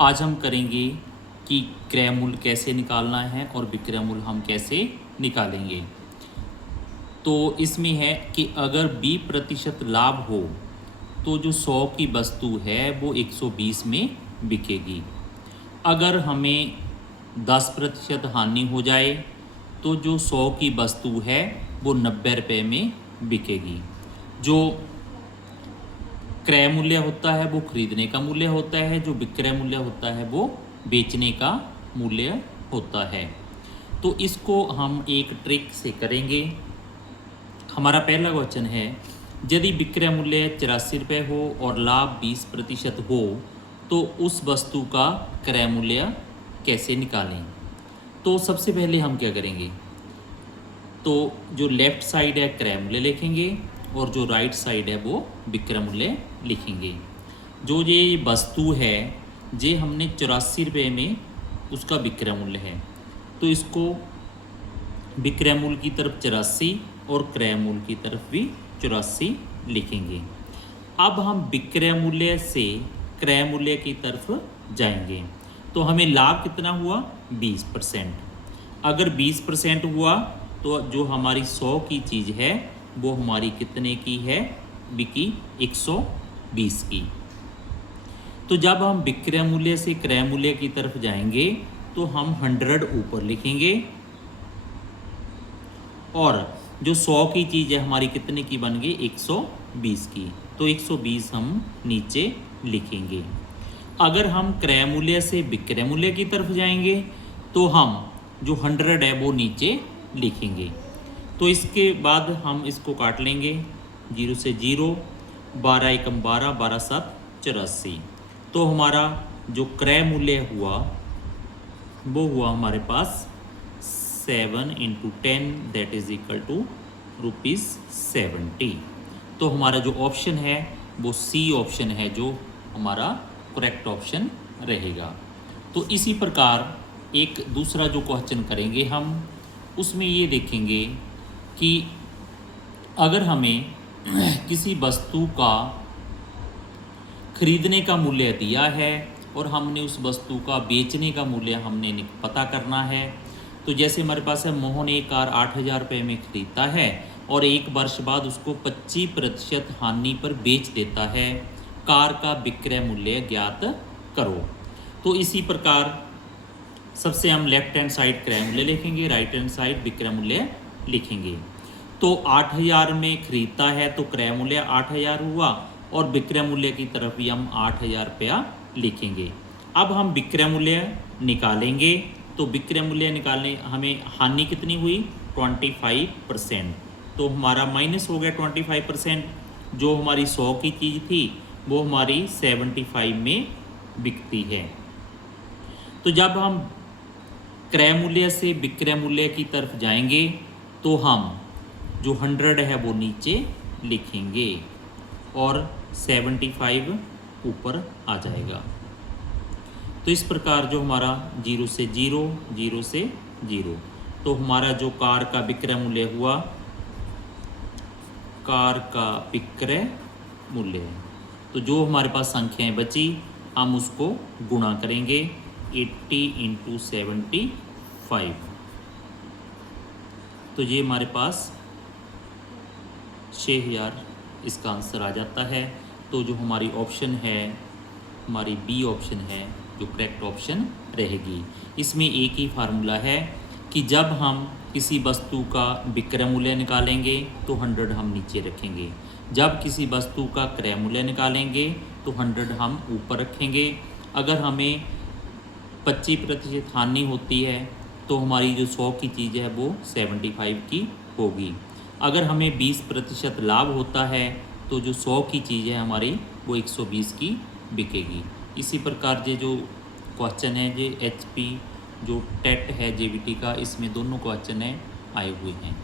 आज हम करेंगे कि क्रय मूल्य कैसे निकालना है और विक्रय मूल्य हम कैसे निकालेंगे। तो इसमें है कि अगर 20% लाभ हो तो जो 100 की वस्तु है वो 120 में बिकेगी। अगर हमें 10% हानि हो जाए तो जो 100 की वस्तु है वो 90 रुपये में बिकेगी। जो क्रय मूल्य होता है वो खरीदने का मूल्य होता है, जो विक्रय मूल्य होता है वो बेचने का मूल्य होता है। तो इसको हम एक ट्रिक से करेंगे। हमारा पहला क्वेश्चन है, यदि विक्रय मूल्य 84 रुपये हो और लाभ 20% हो तो उस वस्तु का क्रय मूल्य कैसे निकालें। तो सबसे पहले हम क्या करेंगे, तो जो लेफ़्ट साइड है क्रय मूल्य लिखेंगे और जो राइट साइड है वो विक्रय मूल्य लिखेंगे। जो ये वस्तु है जे हमने 84 रुपये में उसका विक्रय मूल्य है, तो इसको विक्रय मूल्य की तरफ 84 और क्रय मूल्य की तरफ भी 84 लिखेंगे। अब हम विक्रय मूल्य से क्रय मूल्य की तरफ जाएंगे तो हमें लाभ कितना हुआ 20%। अगर 20% हुआ तो जो हमारी 100 की चीज़ है वो हमारी कितने की है, बिकी 120 की। तो जब हम विक्रय मूल्य से क्रय मूल्य की तरफ जाएंगे तो हम 100 ऊपर लिखेंगे और जो 100 की चीज़ है हमारी कितने की बन गई 120 की, तो 120 हम नीचे लिखेंगे। अगर हम क्रय मूल्य से विक्रय मूल्य की तरफ जाएंगे तो हम जो 100 है वो नीचे लिखेंगे। तो इसके बाद हम इसको काट लेंगे, 0 से 0, 12 एकम 12, 12 7 84। तो हमारा जो क्रय मूल्य हुआ वो हुआ हमारे पास 7 × 10 दैट इज इक्वल टू ₹70। तो हमारा जो ऑप्शन है वो सी ऑप्शन है जो हमारा करेक्ट ऑप्शन रहेगा। तो इसी प्रकार एक दूसरा जो क्वेश्चन करेंगे हम, उसमें ये देखेंगे कि अगर हमें किसी वस्तु का खरीदने का मूल्य दिया है और हमने उस वस्तु का बेचने का मूल्य हमने पता करना है। तो जैसे हमारे पास है, मोहन एक कार 8,000 रुपये में खरीदता है और एक वर्ष बाद उसको 25% हानि पर बेच देता है। कार का विक्रय मूल्य ज्ञात करो। तो इसी प्रकार सबसे हम लेफ्ट हैंड साइड क्रय मूल्य लिखेंगे, राइट हैंड साइड विक्रय मूल्य लिखेंगे। तो 8,000 में खरीदता है तो क्रय मूल्य 8,000 हुआ और विक्रय मूल्य की तरफ भी हम 8,000 रुपया लिखेंगे। अब हम विक्रय मूल्य निकालेंगे तो विक्रय मूल्य निकालने हमें हानि कितनी हुई 25%। तो हमारा माइनस हो गया 25%। जो हमारी 100 की चीज़ थी वो हमारी 75 में बिकती है। तो जब हम क्रय मूल्य से विक्रय मूल्य की तरफ जाएंगे तो हम जो 100 है वो नीचे लिखेंगे और 75 ऊपर आ जाएगा। तो इस प्रकार जो हमारा 0 से 0, 0 से 0, तो हमारा जो कार का विक्रय मूल्य हुआ, कार का विक्रय मूल्य, तो जो हमारे पास संख्याएं बची हम उसको गुणा करेंगे 80 × 75। तो ये हमारे पास 6,000 इसका आंसर आ जाता है। तो जो हमारी ऑप्शन है, हमारी बी ऑप्शन है जो करेक्ट ऑप्शन रहेगी। इसमें एक ही फार्मूला है कि जब हम किसी वस्तु का विक्रय मूल्य निकालेंगे तो 100 हम नीचे रखेंगे, जब किसी वस्तु का क्रय मूल्य निकालेंगे तो 100 हम ऊपर रखेंगे। अगर हमें 25% हानि होती है तो हमारी जो 100 की चीज़ है वो 75 की होगी। अगर हमें 20% लाभ होता है तो जो 100 की चीज़ है हमारी वो 120 की बिकेगी। इसी प्रकार ये जो क्वेश्चन है ये HP जो टेट है JBT का, इसमें दोनों क्वेश्चन है आए हुए हैं।